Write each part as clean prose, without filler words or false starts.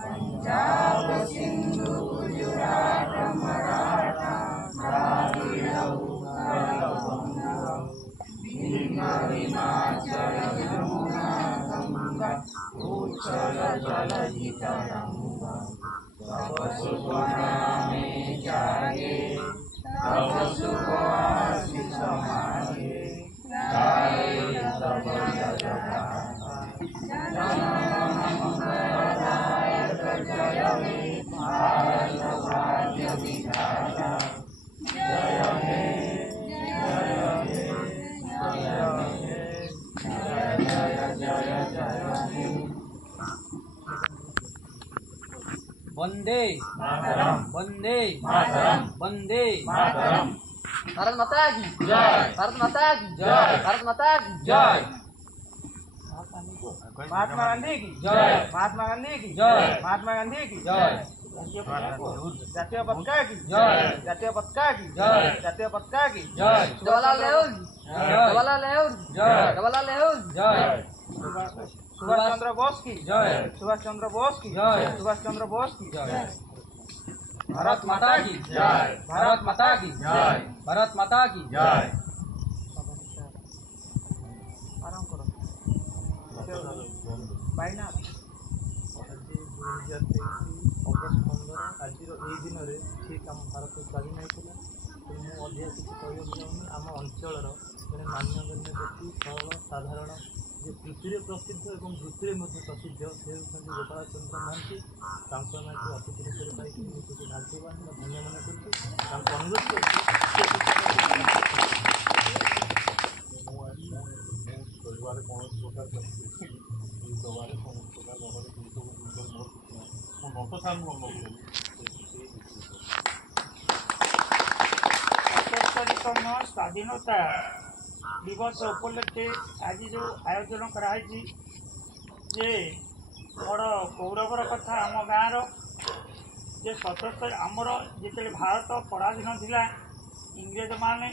पंजाब सिंधु गुजरात मराठा द्राविड़ हिमाचल यमुना गंगा उच्छल जलधि तरंगा तब शुभ नामे जागे तब शुभ आशीष मांगे गाये तब जय गाथा जनगण मंगलदायक जय हे भारत भाग्य विधाता जय हे वंदे वंदे वंदे भारत माता की जय भारत माता की जय भारत माता की जय महात्मा गांधी की जय महात्मा गांधी की जय महात्मा गांधी की जय जातीय पताका की जय जातीय पताका की जय जातीय पताका की जय जवाहरलाल नेहरू जय जवाहरलाल नेहरू जय जवाहरलाल नेहरू जय सुभाष चंद्र बोस की जय सुभाष चंद्र बोस की जय सुभाष चंद्र बोस की जय भारत माता की जय भारत माता की जय भारत माता की जय आराम करो पाइना अगस्ट 15 आज दिन में ठीक आम भारत स्वाधीन होता मुझे अधिक किसी कहना चाहूँगी आम अंचल जड़े मान्यगण्य व्यक्ति सरल साधारण जे पृथ्वी प्रसिद्ध और वृत्ति में प्रसिद्ध से होती गोपाल चंद्र महांती आम अतिथि रूप में पाई मुझे भाग्यवान धन्य मन कर अनुरोध कर कौन प्रकार सभार कौन प्रकार नट सार सतस्तरीतम स्वाधीनता दिवस उपलक्षे आज जो आयोजन कराई जे बड़ गौरवर कथा आम गाँव जे 77 आमर जिते भारत पराधीन थिला इंग्रेज माने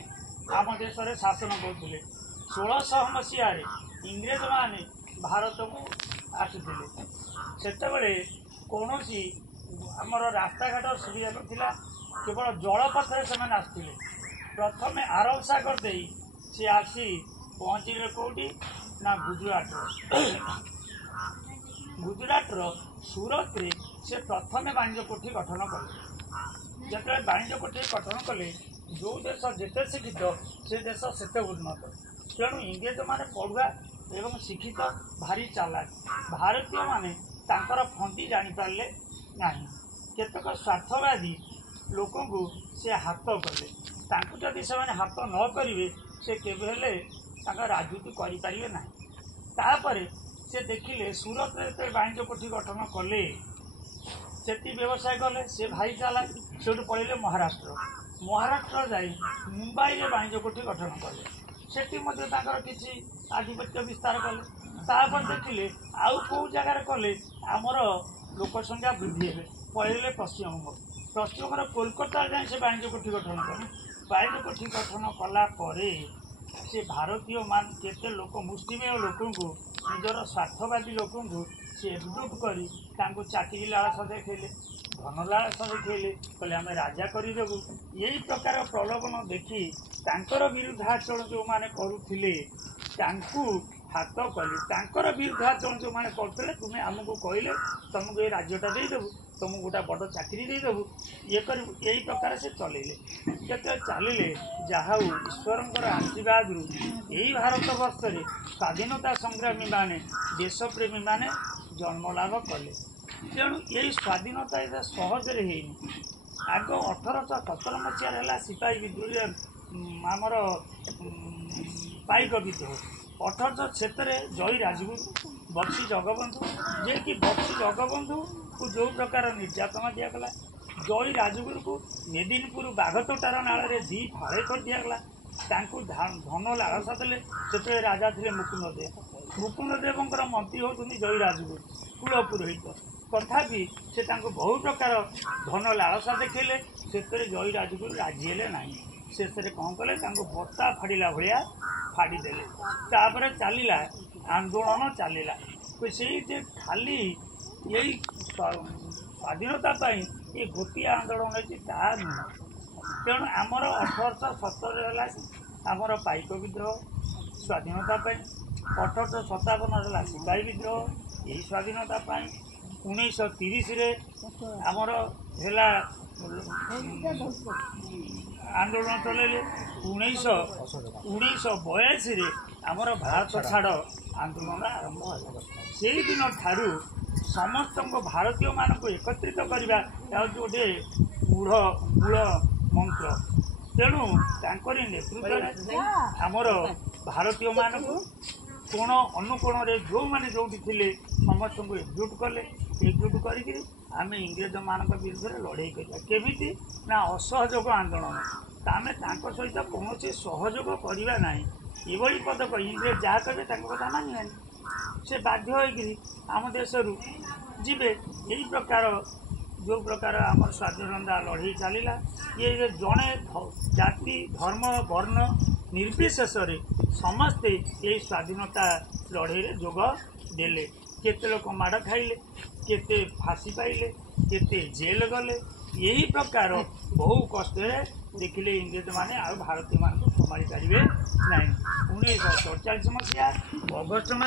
आम देश में शासन करते 1600 मसीह इंग्रेज माने भारत को आसुले से कौन आमर रास्ता घाट सुविधा ना केवल जलपथर से आसते प्रथम आरब सागर दे सी आसी पहुँचे कौटी ना गुजरातर सूरत रे से प्रथम वाणिज्य कोठी गठन कले जिते वाणिज्य कोठी गठन कले जो देश जिते शिक्षित से देश सेते उन्नत तेणु इंग्रेज माने पढ़ुआ एवं शिक्षित भारी चालाक भारतीय माने तांकर फंदी जानी पारले नहीं केतक स्वार्थवादी लोक से हाथ कले जदि से हाथ न करेंगे से केवे राजनीति करें ना तापर से देखिले सूरत में वाणिज्य कोठी गठन कले से व्यवसाय कले से भाई चाला से पड़े महाराष्ट्र जाई मुंबई में वाणिज्य कोठी गठन कले से किसी आधिपत्य विस्तार कले तापर देखिले आउ कौ जगार कले आमर लोक संख्या वृद्धि हे पड़े पश्चिमबंग कोलकाता जाए से वाणिज्य कोठी गठन कले वाणिज्य कोठी गठन कला से भारतीय मान केते लोक मुस्लिम लोक निजर स्वार्थवादी लोक से एकजुट कर चाकरी लालसा देखले धन लालसा देखले कहले आम राजा करदेबू यही प्रकार प्रलोभन देखी तांकर विरुद्धाचरण जो माने करुथिले तांकू हाथ कले विरुद्धाचरण जो माने करथिले तुमे आमको कहले तुमको ये राज्यटा देदेबू तुमको गोटा बड़ चाकरी देदेबू ये कर यही प्रकार से चलेले जते चलिले जहाँ ईश्वर आशीर्वाद यही भारत वर्ष में स्वाधीनता संग्रामी माने देशप्रेमी माने जन्मलाभ कले तेणु यही स्वाधीनता सहज आग 1870 मसीह सिपाही विद्रोह ଆମର ପାଇକ ବିଦ୍ରୋହ 1876 ଜୟୀ ରାଜଗୁରୁ ବକ୍ସି ଜଗବନ୍ଧୁ ଯିଏକି ବକ୍ସି ଜଗବନ୍ଧୁକୁ ଯେଉଁ ପ୍ରକାର ନିର୍ଯାତନା ଦିଆଗଲା, ଜୟୀ ରାଜଗୁରୁକୁ ମେଦିନୀପୁର ବାଘତୋଟାର ନାଳରେ 2 ଫାଳେ କରିଦିଆଗଲା। ତାଙ୍କୁ ଧନ ଲାଳସା ଦେଲେ। ସେତେବେଳେ ରାଜା ଥିଲେ ମୁକୁନ୍ଦଦେବ। ମୁକୁନ୍ଦଦେବଙ୍କର ମନ୍ତ୍ରୀ ହେଉଛନ୍ତି ଜୟୀ ରାଜଗୁରୁ, କୁଳ ପୁରୋହିତ। ତଥାପି ସେ ତାଙ୍କୁ ବହୁ ପ୍ରକାର ଧନ ଲାଳସା ଦେଖେଇଲେ। ସେଥିରେ ଜୟୀ ରାଜଗୁରୁ ରାଜି ହେଲେ ନାହିଁ। ଶେଷରେ କ'ଣ କଲେ, ତାଙ୍କୁ ବତା ଫାଡ଼ିଲା ଭଳିଆ ଫାଡ଼ିଦେଲେ। ତାପରେ ଚାଲିଲା ଆନ୍ଦୋଳନ ଚାଲିଲା। ସେଇ ଯେ ଖାଲି ଏଇ ସ୍ୱାଧୀନତା ପାଇଁ ଏ ଗୋଟିଏ ଆନ୍ଦୋଳନ ହେଇଛି ତାହା ନୁହେଁ। ତେଣୁ ଆମର 1870 ହେଲା ଆମର ପାଇକ ବିଦ୍ରୋହ ସ୍ୱାଧୀନତା ପାଇଁ, 1857 ହେଲା ସିପାହୀ ବିଦ୍ରୋହ ଏହି ସ୍ୱାଧୀନତା ପାଇଁ, 1930ରେ ଆମର ହେଲା ଆନ୍ଦୋଳନ ଚଲେଇଲେ, 1982ରେ ଆମର ଭାରତ ଛାଡ଼ ଆନ୍ଦୋଳନ ଆରମ୍ଭ ହେଲା। ସେଇଦିନ ଠାରୁ ସମସ୍ତଙ୍କ ଭାରତୀୟମାନଙ୍କୁ ଏକତ୍ରିତ କରିବା ହେଉଛି ଗୋଟିଏ ମୂଳ ମନ୍ତ୍ର। ତେଣୁ ତାଙ୍କରି ନେତୃତ୍ୱରେ ଆମର ଭାରତୀୟମାନଙ୍କୁ କୋଣ ଅନୁକୋଣରେ ଯେଉଁମାନେ ଯେଉଁଠି ଥିଲେ ସମସ୍ତଙ୍କୁ ଏକଜୁଟ କଲେ। ଏକଜୁଟ କରିକି ଆମେ ଇଂରେଜମାନଙ୍କ ବିରୁଦ୍ଧରେ ଲଢ଼େଇ କରିବା। କେମିତି ନା ଅସହଯୋଗ ଆନ୍ଦୋଳନ। ଆମେ ତାଙ୍କ ସହିତ କୌଣସି ସହଯୋଗ କରିବା ନାହିଁ। ଏଭଳି ପଦକ ଇଂରେଜ ଯାହା କହିବେ ତାଙ୍କ କଥା ମାନିବାନି। ସେ ବାଧ୍ୟ ହୋଇକରି ଆମ ଦେଶରୁ ଯିବେ। ଏହି ପ୍ରକାର ଯେଉଁ ପ୍ରକାର ଆମର ସ୍ୱାଧୀନତା ଲଢ଼େଇ ଚାଲିଲା, ଇଏ ଜଣେ ଜାତି ଧର୍ମ ବର୍ଣ୍ଣ ନିର୍ବିଶେଷରେ ସମସ୍ତେ ଏହି ସ୍ୱାଧୀନତା ଲଢ଼େଇରେ ଯୋଗ ଦେଲେ। କେତେ ଲୋକ ମାଡ଼ ଖାଇଲେ, କେତେ ଫାଶୀ ପାଇଲେ, କେତେ ଜେଲ୍ ଗଲେ। ଏହି ପ୍ରକାର ବହୁ କଷ୍ଟରେ ଦେଖିଲେ ଇଂରେଜମାନେ ଆଉ ଭାରତୀୟମାନଙ୍କୁ ସମ୍ଭାଳି ପାରିବେ ନାହିଁ। 1947 ମସିହା ଅଗଷ୍ଟ ମାସ